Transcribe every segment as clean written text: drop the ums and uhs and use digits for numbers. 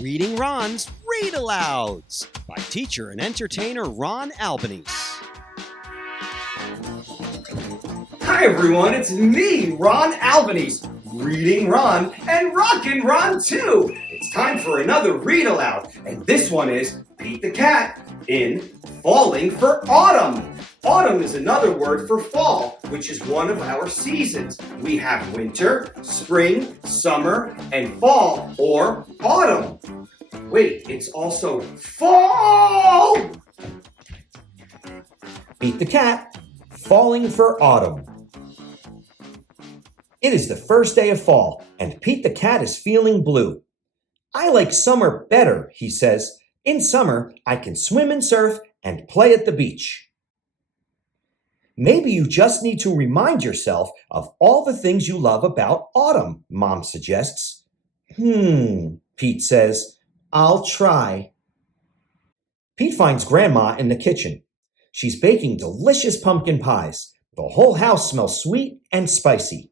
Reading Ron's Read Alouds by teacher and entertainer Ron Albanese. Hi everyone, it's me, Ron Albanese, reading Ron and rockin' Ron too. It's time for another Read Aloud, and this one is Pete the Cat in Falling for Autumn. Autumn is another word for fall, which is one of our seasons. We have winter, spring, summer, and fall, or autumn. Wait, it's also fall! Pete the Cat, falling for autumn. It is the first day of fall, and Pete the Cat is feeling blue. I like summer better, he says. In summer, I can swim and surf and play at the beach. Maybe you just need to remind yourself of all the things you love about autumn, Mom suggests. Pete says, I'll try. Pete finds Grandma in the kitchen. She's baking delicious pumpkin pies. The whole house smells sweet and spicy.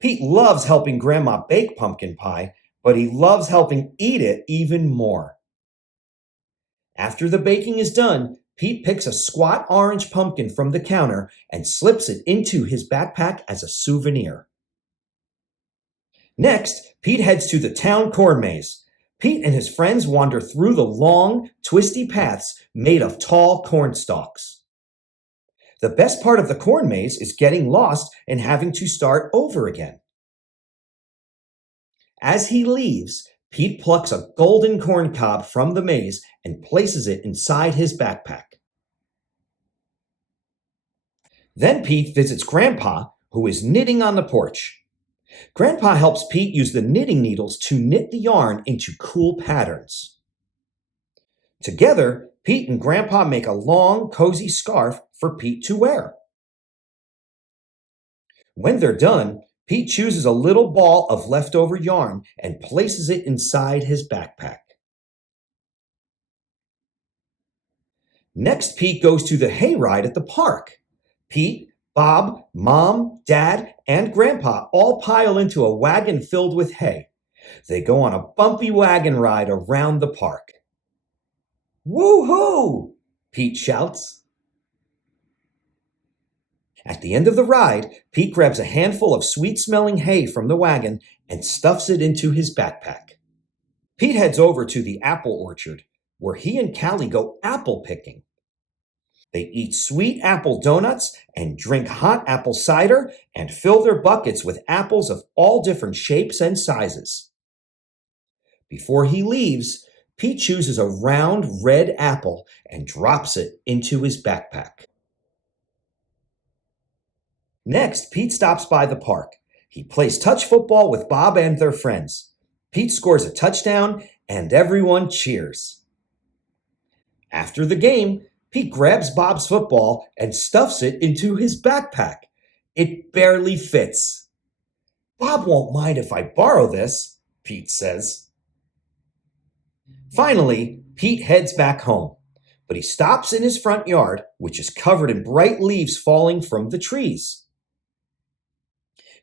Pete loves helping Grandma bake pumpkin pie, but he loves helping eat it even more. After the baking is done, Pete picks a squat orange pumpkin from the counter and slips it into his backpack as a souvenir. Next, Pete heads to the town corn maze. Pete and his friends wander through the long, twisty paths made of tall corn stalks. The best part of the corn maze is getting lost and having to start over again. As he leaves, Pete plucks a golden corn cob from the maze and places it inside his backpack. Then Pete visits Grandpa, who is knitting on the porch. Grandpa helps Pete use the knitting needles to knit the yarn into cool patterns. Together, Pete and Grandpa make a long, cozy scarf for Pete to wear. When they're done, Pete chooses a little ball of leftover yarn and places it inside his backpack. Next, Pete goes to the hayride at the park. Pete, Bob, Mom, Dad, and Grandpa all pile into a wagon filled with hay. They go on a bumpy wagon ride around the park. Woo-hoo! Pete shouts. At the end of the ride, Pete grabs a handful of sweet-smelling hay from the wagon and stuffs it into his backpack. Pete heads over to the apple orchard, where he and Callie go apple picking. They eat sweet apple donuts and drink hot apple cider and fill their buckets with apples of all different shapes and sizes. Before he leaves, Pete chooses a round red apple and drops it into his backpack. Next, Pete stops by the park. He plays touch football with Bob and their friends. Pete scores a touchdown and everyone cheers. After the game, Pete grabs Bob's football and stuffs it into his backpack. It barely fits. Bob won't mind if I borrow this, Pete says. Finally, Pete heads back home, but he stops in his front yard, which is covered in bright leaves falling from the trees.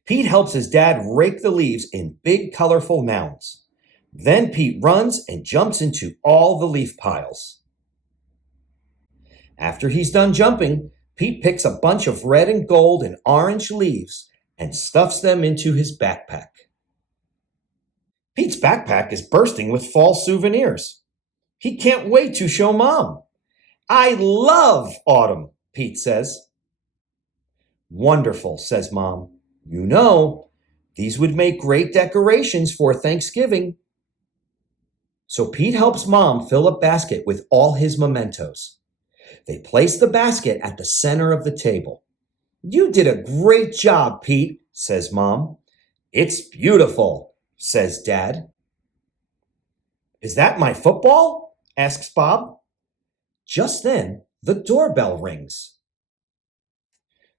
Pete helps his dad rake the leaves in big, colorful mounds. Then Pete runs and jumps into all the leaf piles. After he's done jumping, Pete picks a bunch of red and gold and orange leaves and stuffs them into his backpack. Pete's backpack is bursting with fall souvenirs. He can't wait to show Mom. I love autumn, Pete says. Wonderful, says Mom. You know, these would make great decorations for Thanksgiving. So Pete helps Mom fill a basket with all his mementos. They place the basket at the center of the table. You did a great job, Pete, says Mom. It's beautiful, says Dad. Is that my football? Asks Bob. Just then, the doorbell rings.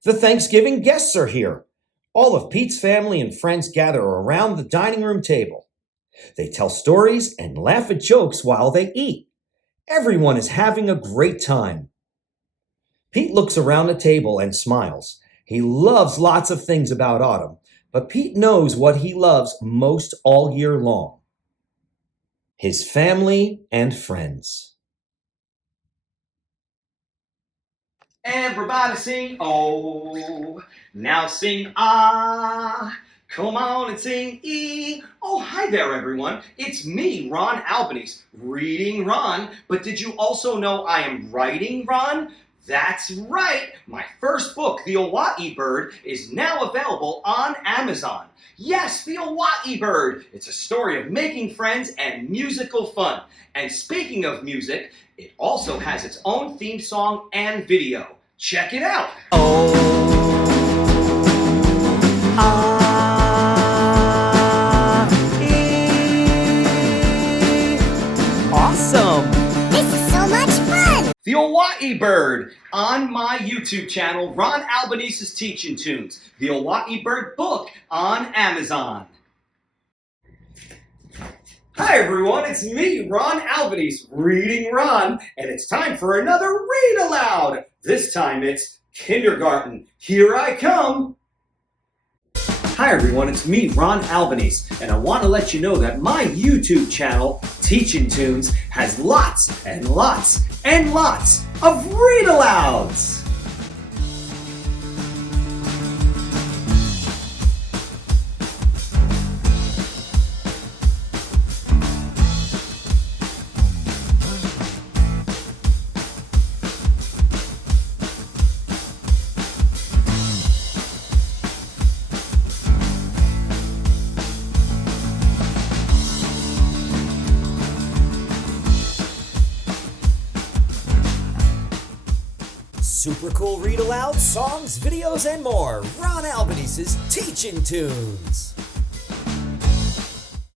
The Thanksgiving guests are here. All of Pete's family and friends gather around the dining room table. They tell stories and laugh at jokes while they eat. Everyone is having a great time. Pete looks around the table and smiles. He loves lots of things about autumn, but Pete knows what he loves most all year long. his family and friends. Everybody sing oh, now sing ah. Come on and sing E. Oh, hi there, everyone. It's me, Ron Albanese, reading Ron. But did you also know I am writing Ron? That's right. My first book, The Hawaii Bird, is now available on Amazon. Yes, The Hawaii Bird. It's a story of making friends and musical fun. And speaking of music, it also has its own theme song and video. Check it out. Awesome! This is so much fun! The Hawaii Bird on my YouTube channel, Ron Albanese's Teaching Tunes. The Hawaii Bird book on Amazon. Hi everyone, it's me, Ron Albanese, reading Ron, and it's time for another Read Aloud. This time it's kindergarten. Here I come. Hi everyone, it's me, Ron Albanese, and I want to let you know that my YouTube channel, Teaching Tunes, has lots and lots and lots of Read Alouds. Super cool read aloud, songs, videos, and more. Ron Albanese's Teaching Tunes.